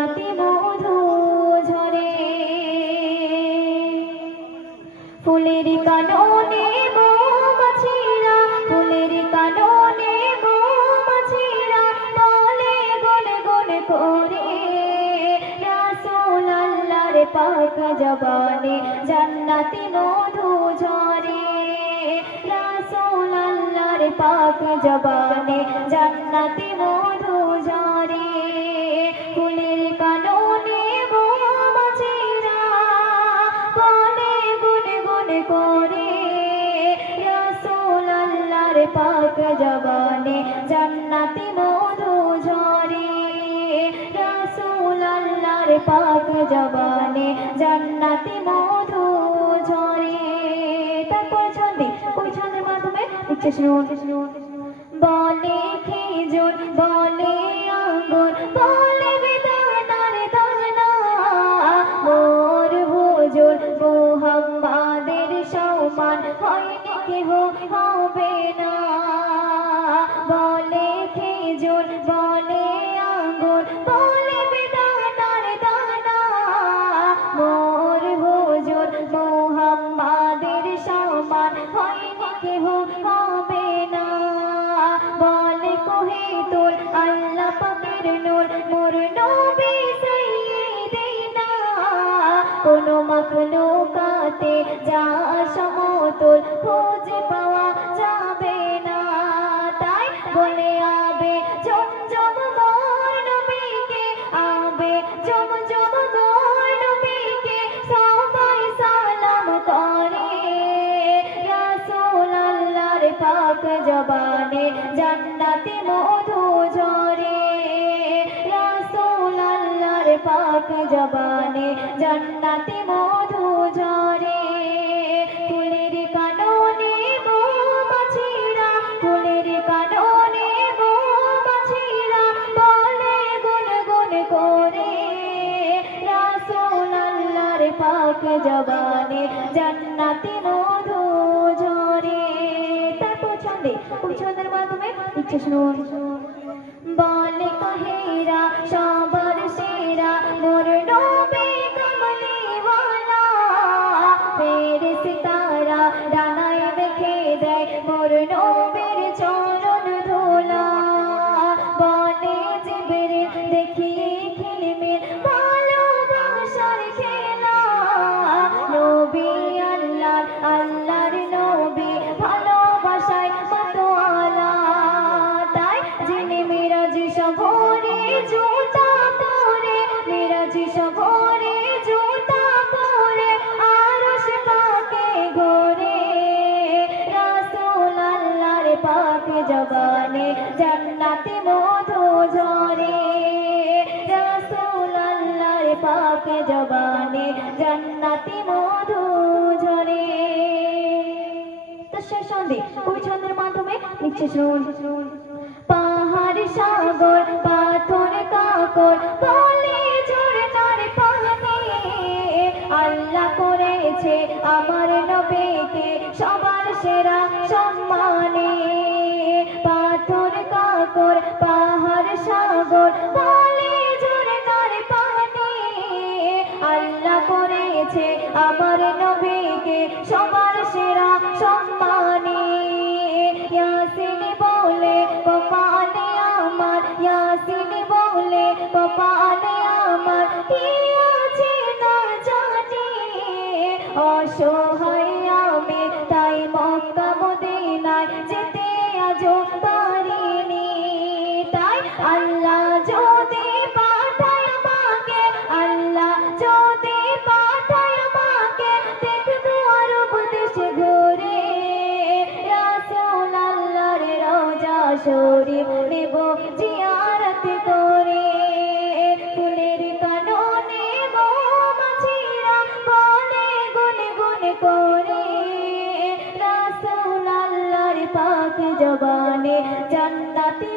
জান্নাতি মধু ঝরে ফুলের কাননে মৌমাছিরা ফুলের কাননে মৌমাছিরা বলে গুনে গুনে করে রাসূল আল্লাহর পাক জবানে জান্নাতি মধু ঝরে রাসূল আল্লাহর পাক জবানে জান্নাতি মধু ঝরে ফুলের কাননে মৌমাছিরা বলে গুনে গুনে করে রাসূল আল্লাহর পাক জবানে জান্নাতি মধু ঝরে রাসূল আল্লাহর পাক জবানে জান্নাতি মধু ঝরে। তারপর ছন্দে কবি ছন্দের মাধ্যমে লিখছে শুনুন। বলে খেজুর বলে আঙ্গুর বলে বেদানার দানা মোর হুজুর মুহাম্মাদের সমান হয়নি কেহ হবে না। বলে খেজুর বলে আঙ্গুর বলে বেদানার দানা মোর হুজুর মুহাম্মাদের সমান হয়নি কেহ হবে না। বলে কোহে তোর আল্লাহ পাকের নূর মোর নবী সাইয়্যিদিনা কোন মাখলুকাতে যা সমতুল খুঁজে পাওয়া যাবে না। তাই বলে আবে জমজম মোর নবীকে আবে জমজম মোর নবীকে সবাই সালাম করে রাসূল আল্লাহর পাক জবানে জান্নাতি মধু ঝরে রাসূল আল্লাহর পাক জবানে জান্নাতি মধু ঝরে ফুলের কাননে মৌমাছিরা ফুলের কাননে মৌমাছিরা বলে গুনে গুনে করে রাসূল আল্লাহর পাক জবানে জান্নাতি মধু ঝরে। তারপর ছন্দে কবি ছন্দের মাধ্যমে লিখছে শুনুন। বলে কাহেরা সবার সেরা মোর নবী কমলিওয়ালা ফেরেশতারা ডানায় রেখে দেয় মোর নবীর চরণ ধুলা। বলে জিবরিল দেখিয়ে খিলমিল ভালোবাসার খেলা নবী আল্লাহর আল্লাহর নবী ভালোবাসায় মাতোয়ালা। তাই যিনি মিরাজ শহরে জুতা পরে মিরাজ শহরে জুতা পরে আরশ পাকে ঘোরে রাসূল আল্লাহর পাক জবানে জান্নাতি মধু ঝরে রাসূল আল্লাহর পাক জবানে জান্নাতি মধু ঝরে। তো শেষ ছন্দে কবি ছন্দের মাধ্যমে লিখছে শুনুন। পাহাড় সাগর পাথর কাকর বলে ঝরনার পানি আল্লাহ করেছে আমার নবীকে সবার সেরা সম্মানে। পাথর কাকর পাহাড় সাগর বলে ঝরনার পানি আল্লাহ করেছে আমার নবীকে সবার সেরা সম্মানে। ইয়াসিন বলে কপালে আমার ইয়াসিন বলে কপালে আমার কি আছে না জানি অসহায় আমি তাই মক্কা মদিনায় যেতে আজও পারিনি। তাই আল্লাহ যদি পাঠায় আমাকে আল্লাহ যদি পাঠায় আমাকে দেখবো আরব দেশে ঘুরে রাসূল আল্লাহর রওজা শরীফ নেব জিয়ারত করে। ফুলের কাননে মৌমাছিরা বলে গুনে গুনে করে রাসূল আল্লাহর পাক জবানে জান্নাতি